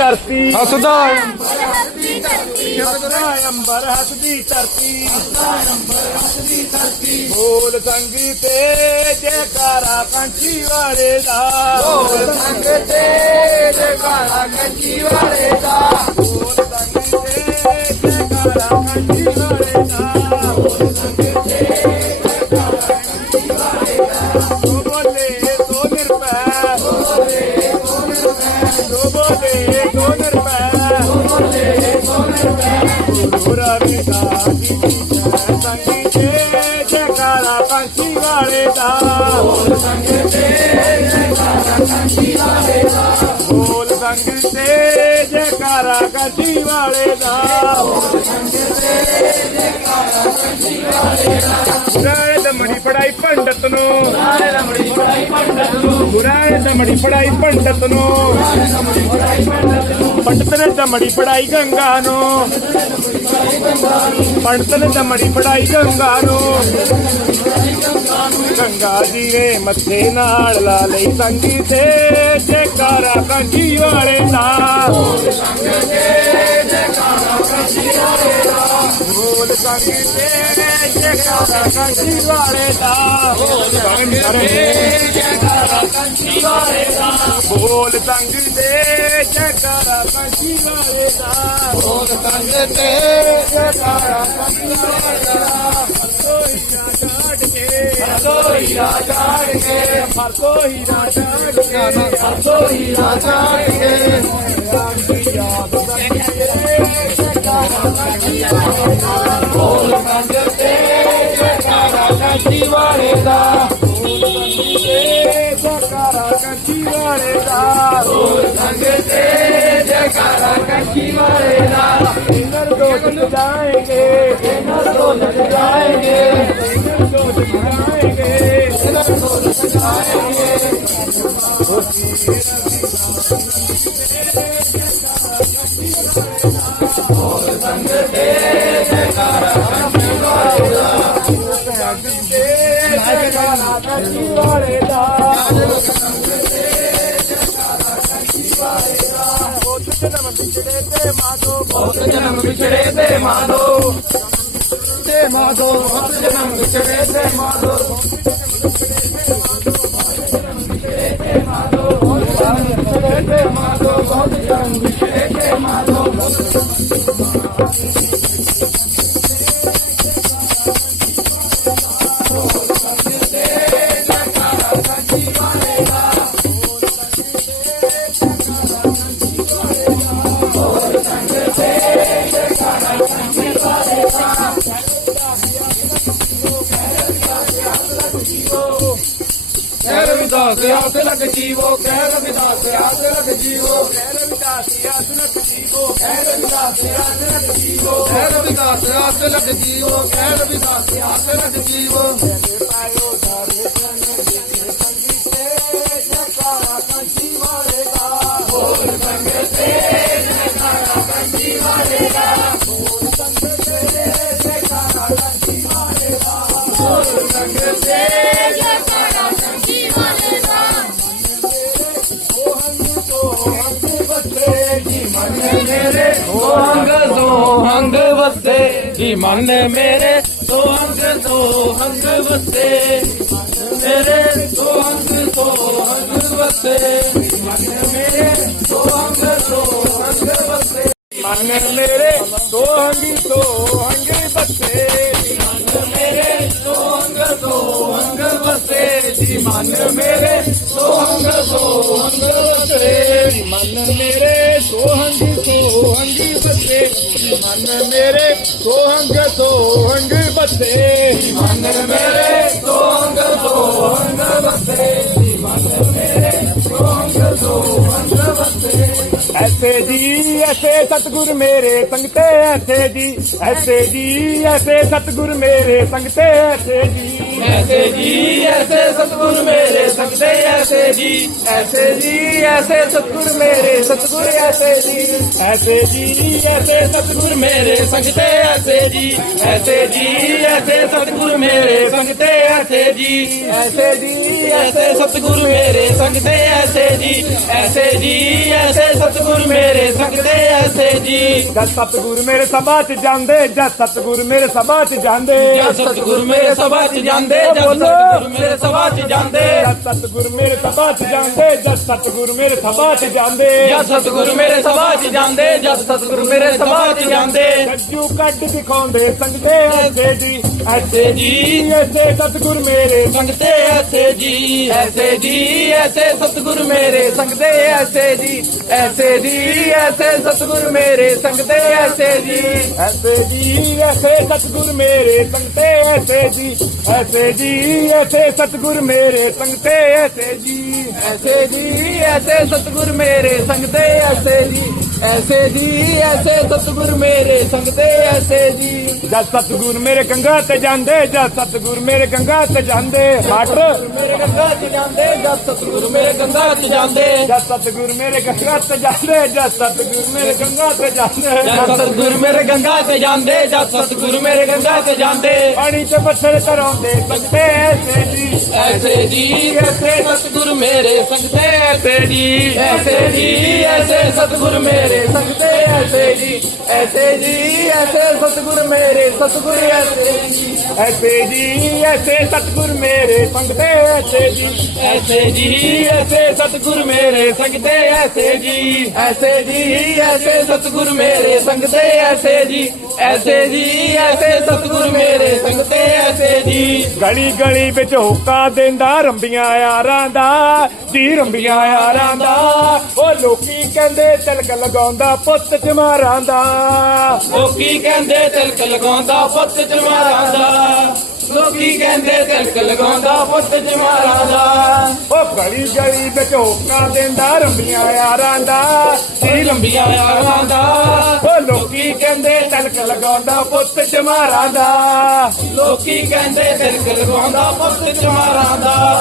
ਧਰਤੀ ਹੱਸਦਾ ਹੱਸਦਾ ਅੰਬਰ ਹੱਸਦੀ ਧਰਤੀ ਬੋਲ ਸੰਗੀ ਤੇ ਜੈਕਾਰਾ ਕੰਠੀ ਵਾਲੇ ਦਾ ਬੋਲ ਸੰਗ ਤੇ ਜੈਕਾਰਾ ਕੰਠੀ ਵਾਲੇ ਦਾ ਬੋਲ ਸੰਗੀ ਤੇ ਜੈਕਾਰਾ ਕੰਠੀ ਸੰਗੀ ਤੇ ਜੈਕਾਰਾ ਕੰਠੀ ਵਾਲੇ ਦਾ ਬੋਲ ਸੰਗ ਤੇ ਜੈਕਾਰਾ ਕੰਠੀ ਵਾਲੇ ਦਾ ਬੋਲ ਸੰਗ ਤੇ ਜੈਕਾਰਾ ਕੰਠੀ ਵਾਲੇ ਦਾ ਬੋਲ ਸੰਗ ਤੇ ਜੈਕਾਰਾ ਕੰਠੀ ਵਾਲੇ ਦਾ ਦਮੜੀ ਪੜਾਈ ਪੜਾਈ ਪੰਡਤ ਨੂੰ ਗੁਰਾਏ ਦਮੜੀ ਪੜਾਈ ਪੰਡਤ ਨੂੰ ਪੰਡਤ ਨੇ ਦਮੜੀ ਪੜਾਈ ਗੰਗਾ ਨੂੰ ਪੰਡਤ ਨੇ ਦਮੜੀ ਪੜਾਈ ਗੰਗਾ ਨੂੰ ਗੰਗਾ ਜੀ ਦੇ ਮੱਥੇ ਨਾਲ ਲਾ ਲਈ ਸੰਗੀ ਤੇ ਜੈਕਾਰਾ ਕੰਜੀ ਵਾਲੇ ਦਾ ਬੋਲ ਸੰਗੀ ਤੇ ਜੈਕਾਰਾ ਕੰਜੀ ਵਾਲੇ ਦਾ ਬੋਲ ਸੰਗੀ ਤੇ ਜੈਕਾਰਾ ਕੰਜੀ ਵਾਲੇ ਦਾ ਬੋਲ ਸੰਗੀ ਤੇ ਜੈਕਾਰਾ ਕੰਜੀ ਵਾਲੇ ਦਾ ਬੋਲ ਸੰਗੀ ਤੇ ਜੈਕਾਰਾ ਕੰਜੀ ਵਾਲੇ ਦਾ ਬੋਲ ਸੰਗੀ ਤੇ ਕੇ ਫਰਸੋ ਹੀਰਾ ਕੇ ਫਰਸੋ ਹੀਰਾ ਚਾੜ ਕੇ ਫਰਸੋ ਹੀਰਾ ਚਾੜ ਕੇ वारे जकारा कीवारेदाे जकारा के लागलो गे नेन दोल जागे जा ਜਨਮ ਵਿਛੜੇ ਤੇ ਮਾਧੋ ਬਹੁਤ ਜਨਮ ਵਿਛੜੇ ਤੇ ਮਾਨੋ ਤੇ ਮਾਧੋ ਬਹੁਤ ਜਨਮ ਵਿਛੜੇ ਤੇ ਮਾਧੋ ਤੇ ਮਾਧੋ ਬਹੁਤ ਜਨਮ ਵਿਛੜੇ ਤੇ ਮਾਧੋ। ਆਸ ਲਗ ਜੀਵੋ ਕਹਿ ਰਵਿਦਾਸ ਆਸ ਲਗ ਜੀਵੋ। ਕਹਿ ਰਵਿਦਾਸ ਆਸ ਰਖ ਜੀਵੋ। ਕਹਿ ਰਵਿਦਾਸ ਆਸ ਰਖ ਜੀਵੋ। ਕਹਿ ਰਵਿਦਾਸ ਆਸ ਲਗ ਜੀਵੋ। ਕਹਿ ਰਵਿਦਾਸ ਆਸ ਲਗ ਜੀਵੋ। ਪਾਇਓ ਸਾਰੇ ਜਨ ਵਸੇ, ਜੀ ਮਨ ਮੇਰੇ ਸੋਹੰਗ ਸੋਹੰਗ ਵਸੇ। ਮੇਰੇ ਸੋਹੰਗ ਸੋਹੰਗ ਵਸੇ। ਮਨ ਮੇਰੇ ਸੋਹੰਗ ਸੋਹੰਗ ਵਸੇ। ਮਨ ਮੇਰੇ ਸੋਹੰਗੀ ਸੋਹੰਗੀ ਬੱਤੇ ਮਨ ਮੇਰੇ ਸੋਹੰਗ ਸੋਹੰਗ ਬੱਤੇ ਮਨ ਐਸੇ ਜੀ ਐਸੇ ਸਤਗੁਰ ਮੇਰੇ ਸੰਗਤੇ ਐਸੇ ਜੀ ਐਸੇ ਜੀ ਐਸੇ ਸਤਗੁਰ ਮੇਰੇ ਸੰਗਤੇ ਐਸੇ ਜੀ ਐਸੇ ਜੀ ਐਸੇ ਸਤਗੁਰ ਮੇਰੇ ਸੰਗਤੇ ਐਸੇ ਜੀ ਐਸੇ ਜੀ ਐਸੇ ਸਤਗੁਰ ਮੇਰੇ ਸਤਗੁਰ ਐਸੇ ਜੀ ਐਸੇ ਜੀ ਐਸੇ ਸਤਗੁਰ ਮੇਰੇ ਸੰਗਤੇ ਐਸੇ ਜੀ ਐਸੇ ਜੀ ਐਸੇ ਸਤਗੁਰ ਮੇਰੇ ਸੰਗਤੇ ਐਸੇ ਜੀ ਐਸੇ ਜੀ ਐਸੇ ਸਤਿਗੁਰ ਮੇਰੇ ਸੰਗ ਤੇ ਐਸੇ ਜੀ ਐਸੇ ਜੀ ਐਸੇ ਸਤਿਗੁਰ ਮੇਰੇ ਸੰਗ ਤੇ ਐਸੇ ਜੀ ਜਦ ਸਤਿਗੁਰ ਮੇਰੇ ਸਭਾ ਚ ਜਾਂਦੇ ਜਦ ਸਤਿਗੁਰ ਮੇਰੇ ਸਭਾ ਚ ਜਾਂਦੇ ਜਦ ਸਤਿਗੁਰ ਮੇਰੇ ਸਭਾ ਚ ਜਾਂਦੇ ਜਦ ਸਤਿਗੁਰ ਮੇਰੇ ਸਭਾ ਚ ਜਾਂਦੇ ਜਦ ਸਤਿਗੁਰ ਮੇਰੇ ਸਭਾ ਚ ਜਾਂਦੇ ਜਦ ਸਤਿਗੁਰ ਮੇਰੇ ਸਭਾ ਚ ਜਾਂਦੇ ਜਦ ਸਤਿਗੁਰ ਮੇਰੇ ਸਭਾ ਚ ਜਾਂਦੇ ਜਦ ਸਤਿਗੁਰ ਮੇਰੇ ਸਭਾ ਚ ਜਾਂਦੇ ਗੱਜੂ ਕੱਢ ਦਿਖਾਉਂਦੇ ਸੰਗਤੇ ਐਸੇ ਜੀ ਐਸੇ ਜੀ ਐਸੇ ਸਤਿਗੁਰ ਮੇਰੇ ਸੰਗ ਤੇ ਐਸੇ ਜੀ ਐਸੇ ਜੀ ਐਸੇ ਸਤਿਗੁਰ ਮੇਰੇ ਸੰਗ ਤੇ ਐਸੇ ਜੀ ਐਸੇ ਜੀ ਐਸੇ ਸਤਿਗੁਰ ਮੇਰੇ ਸੰਗ ਤੇ ਐਸੇ ਜੀ। ਐਸੇ ਜੀ ਐਸੇ ਸਤਿਗੁਰ ਮੇਰੇ ਸੰਗਤੇ ਐਸੇ ਜੀ। ਐਸੇ ਜੀ ਐਸੇ ਸਤਿਗੁਰ ਮੇਰੇ ਸੰਗਤੇ ਐਸੇ ਜੀ। ਐਸੇ ਜੀ ਐਸੇ ਸਤਿਗੁਰ ਮੇਰੇ ਸੰਗ ਤੇ ਐਸੇ ਜੀ। ਐਸੇ ਜੀ ਐਸੇ ਸਤਿਗੁਰ ਮੇਰੇ ਸੰਗ ਤੇ ਐਸੇ ਜੀ। ਜਦ ਸਤਿਗੁਰ ਮੇਰੇ ਗੰਗਾ ਤੇ ਜਾਂਦੇ ਜਦ ਸਤਿਗੁਰ ਮੇਰੇ ਗੰਗਾ ਤੇ ਜਾਂਦੇ ਮਾਟਰ ਮੇਰੇ ਗੰਗਾ ਚ ਜਾਂਦੇ ਜਦ ਸਤਿਗੁਰ ਮੇਰੇ ਗੰਗਾ ਚ ਜਾਂਦੇ। ਜਦ ਸਤਿਗੁਰ ਮੇਰੇ ਗੰਗਾ ਤੇ ਜਾਂਦੇ ਜਦ ਸਤਿਗੁਰ ਮੇਰੇ ਗੰਗਾ ਤੇ ਜਾਂਦੇ। ਜਦ ਸਤਿਗੁਰ ਮੇਰੇ ਗੰਗਾ ਤੇ ਜਾਂਦੇ ਜਦ ਸਤਿਗੁਰ ਮੇਰੇ ਗੰਗਾ ਤੇ ਜਾਂਦੇ। ਪਾਣੀ ਤੇ ਪੱਥਰ ਕਰਾਉਂਦੇ ਸੰਗਤੇ ਐਸੇ ਜੀ। ਐਸੇ ਜੀ ਐਸੇ ਸਤਿਗੁਰ ਮੇਰੇ ਸੰਗ ਤੇ ਐਸੇ ਜੀ। ਐਸੇ ਜੀ ਐਸੇ ਸਤਿਗੁਰ ਮੇਰੇ ਸੰਗ ਤੇ ਐਸੇ ਜੀ। ਐਸੇ ਜੀ ਐਸੇ ਸਤਿਗੁਰ ਮੇਰੇ ਸਤਿਗੁਰ ਐਸੇ ਜੀ। ਐਸੇ ਜੀ ਐਸੇ ਸਤਿਗੁਰ ਮੇਰੇ ਸੰਗਤੇ ਐਸੇ ਜੀ। ਐਸੇ ਜੀ ਐਸੇ ਸਤਿਗੁਰ ਮੇਰੇ ਸੰਗ ਤੇ ਐਸੇ ਜੀ। ਐਸੇ ਜੀ ਐਸੇ ਸਤਿਗੁਰ ਮੇਰੇ ਸੰਗ ਤੇ ਐਸੇ ਜੀ। ਐਸੇ ਜੀ ਐਸੇ ਸਤਿਗੁਰ ਮੇਰੇ ਸੰਗ ਤੇ ਐਸੇ ਜੀ। ਗਲੀ ਗਲੀ ਵਿੱਚ ਹੋਕਾ ਦਿੰਦਾ ਰੰਬੀਆਂ ਯਾਰਾਂ ਦਾ। ਜੀ ਰੰਬੀਆਂ ਯਾਰਾਂ ਦਾ। ਉਹ ਲੋਕੀ ਕਹਿੰਦੇ ਤਿਲਕ ਲਗਾਉਂਦਾ ਪੁੱਤ ਚਮਾਰਾਂ ਦਾ। ਲੋਕੀ ਕਹਿੰਦੇ ਤਿਲਕ ਲਗਾਉਂਦਾ ਪੁੱਤ ਜਮਾਰਾਂ ਦਾ। ਲੋਕੀ ਕਹਿੰਦੇ ਤਿਲਕ ਲਗਾਉਂਦਾ ਪੁੱਤ ਜਮਾਰਾਂ ਦਾ। ਉਹ ਗਲੀ ਗਲੀ ਵਿੱਚ ਹੋਕਾ ਦਿੰਦਾ ਰੰਬੀਆਂ ਯਾਰਾਂ ਦਾ। ਜੀ ਲੰਬੀਆਂ ਯਾਰਾਂ ਦਾ। ਲਗਾਉਂਦਾ ਪੁੱਤ ਚਮਾਰਾਂ ਦਾ। ਲੋਕੀ ਕਹਿੰਦੇ ਤਿਲਕ ਲਗਾਉਂਦਾ ਪੁੱਤ ਜਮਾਰਾਂ ਦਾ।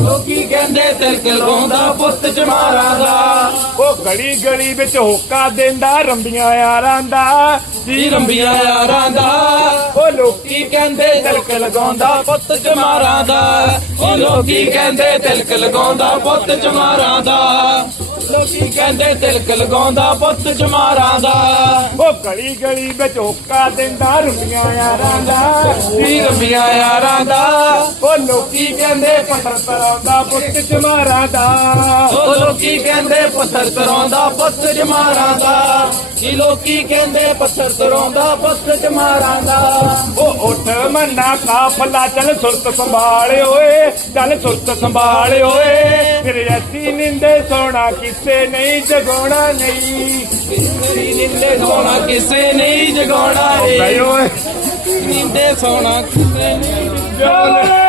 ਲੋਕੀ ਕਹਿੰਦੇ ਤਿਲਕ ਲਗਾਉਂਦਾ ਪੁੱਤ ਜਮਾਰਾਂ ਦਾ। ਉਹ ਗਲੀ ਗਲੀ ਵਿੱਚ ਹੋਕਾ ਦਿੰਦਾ ਰੰਬੀਆਂ ਯਾਰਾਂ ਦਾ। ਜੀ ਲੰਬੀਆਂ ਯਾਰਾਂ ਦਾ? ਉਹ ਲੋਕੀ ਕਹਿੰਦੇ ਤਿਲਕ ਲਗਾਉਂਦਾ ਪੁੱਤ ਜਮਾਰਾਂ ਦਾ। ਉਹ ਲੋਕੀ ਕਹਿੰਦੇ ਤਿਲਕ ਲਗਾਉਂਦਾ ਪੁੱਤ ਜਮਾਰਾਂ ਦਾ। ਲੋਕੀ ਕਹਿੰਦੇ ਤਿਲਕ ਲਗਾਉਂਦਾ ਪੁੱਤ ਜਮਾਰਾਂ ਦਾ। ਉਹ ਗਲੀ ਗਲੀ ਵਿੱਚ ਹੋਕਾ ਦਿੰਦਾ ਰੰਬੀਆਂ ਯਾਰਾਂ ਦਾ। ਜੀ ਲੰਬੀਆਂ ਯਾਰਾਂ ਦਾ। ਉਹ ਲੋਕੀ ਕਹਿੰਦੇ ਪੱਥਰ ਤਰਾਉਂਦਾ ਪੁੱਤ ਚਮਾਰਾਂ ਦਾ। ਉਹ ਲੋਕੀ ਕਹਿੰਦੇ ਪੱਥਰ ਤਰਾਉਂਦਾ ਪੁੱਤ ਜਮਾਰਾਂ ਦਾ। ਜੀ ਲੋਕੀ ਕਹਿੰਦੇ ਪੱਥਰ ਤਰਾਉਂਦਾ ਪੁੱਤ ਜਮਾਰਾਂ ਦਾ। ਉਹ ਉੱਠ ਮੰਨਾ ਕਾਫਲਾ ਚੱਲ ਸੁਰਤ ਸੰਭਾਲ ਓਏ ਚੱਲ ਸੁਰਤ ਸੰਭਾਲ ਓਏ। ਗ੍ਰਸਤੀ ਨਿੰਦੇ ਸੋਣਾ ਕਿਸੇ ਨਹੀਂ ਜਗਾਉਣਾ ਨਹੀਂ। ਮੇਰੀ ਨਿੰਦੇ ਸੋਣਾ ਕਿਸੇ ਨਹੀਂ ਜਗਾਉਣਾ ਨਹੀਂ। ਓਏ। ਨਿੰਦੇ ਸੋਣਾ ਕਿਸੇ ਨਹੀਂ ਜਗਾਉਣਾ